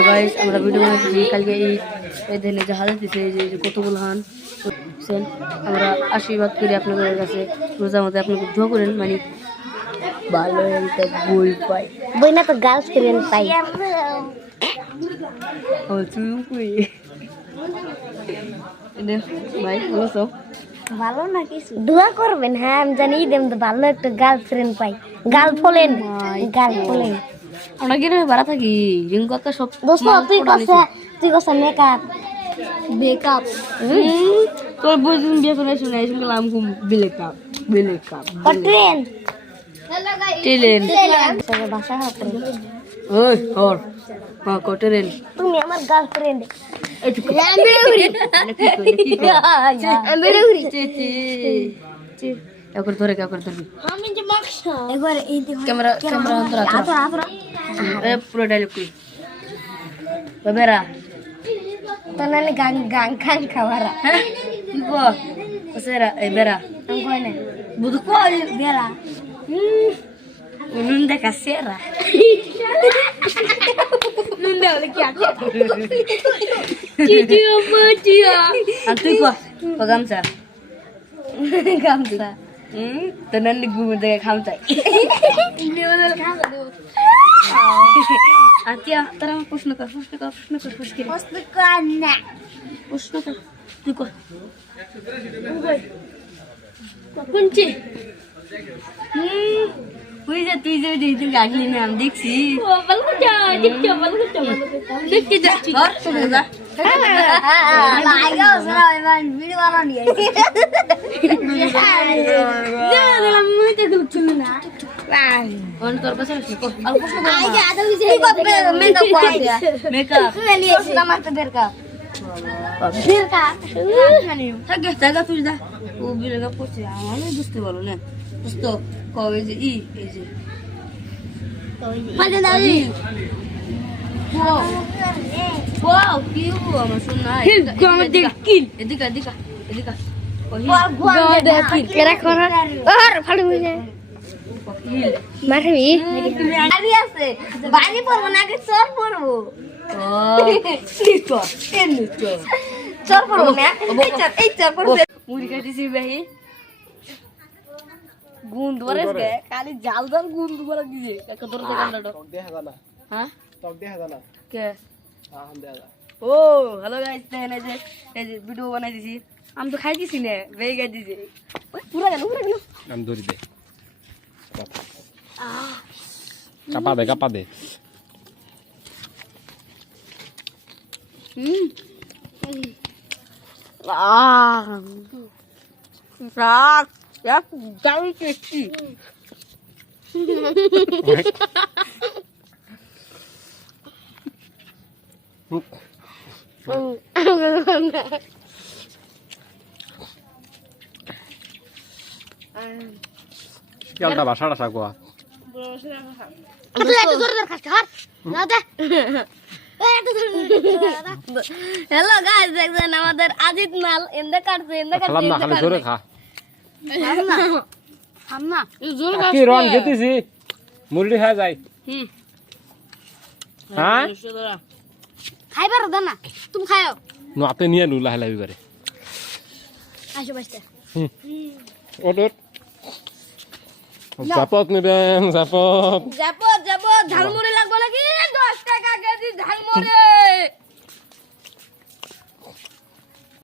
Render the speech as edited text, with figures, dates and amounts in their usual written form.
guys আমরা video বানাচ্ছি কালকে এই দিনে যে হাজার দিছে এই যে কতগুলো হান বুঝছেন আমরা আশীর্বাদ করি আপনাদের কাছে রোজার মধ্যে আপনাকে দোয়া করেন মানে ভালো একটা বই পাই বই না তো গার্লফ্রেন্ড পাই ও চুকুই এনে ভাই বলছো ভালো না কিছু দোয়া করবেন হ্যাঁ আমি জানি দেম তো ভালো একটা গার্লফ্রেন্ড পাই গার্লফ্রেন্ড আমরা কি ভাড়া থাকি জিং কথা সব দোস্ত তুই কসে মেকআপ তোর বই দিন বিয়ে করে শুনে শুনলাম খুব বিলেকাপ ট্রেন ট্রেন ভাষা ওই হর হ্যাঁ কটরেন তুমি আমার গার্লফ্রেন্ড এখন ধরে এবার এই ক্যামেরা পুরো ডায়লগ করি বেরা তো নালে গান গান খান খাওয়ারা হ্যাঁ কি গো ওসেরা এই বেরা আমি কই না বুদু কই বেলা নুন দেখা সেরা নুন দেওয়ালে কি আছে চিচিয়া আর তুই কো গামছা গামছা তো নানি ঘুমে দেখে খামচাই আচ্ছা তারা প্রশ্ন কর তুই কর কোনটি তুই যে দিন গাগলি না আমি দেখছি দেখছি ভিডিও বানানি তোর কাছে বুঝতে পারো না বুঝতো কবে যে এই যে আমার শোনা এদিকে বাড়ি পড়বো নাকি চর পড়বো চর পড়বো না এই চর পড়বো মুড়ি খাইতেছি ভাই গুন্দ বারে খালি জাল গুন্দ বারে দিছে একটা ধরে দোকানটা হ্যাঁ টক দেখা জানা কে ও হ্যালো গাইস দেখেন এই যে ভিডিও বানাই দিছি আমি তো খাইতেছি না বেই গাই দিছে পুরা গেল আমি ধরি দে কাপা দে রাগ এক দারুণ টেস্টি কেলটা ভাষাটা সাকোয়া হ্যালো গাইস দেখছেন আমাদের আজিত মাল এন্ডে কাটছে খালাম না খালি জোরে খা না কি রং খেতেছি মুরলি খাওয়া যায় হ্যাঁ খাইবার দাও না তুমি খাও নাতে নিয়ে লু লাহে লাহে করে আসো বাসতে ওট জাপত নেবেন জাপত যাবো ঝালমুড়ি লাগবে নাকি 10 টাকা কেজি ঝালমুড়ি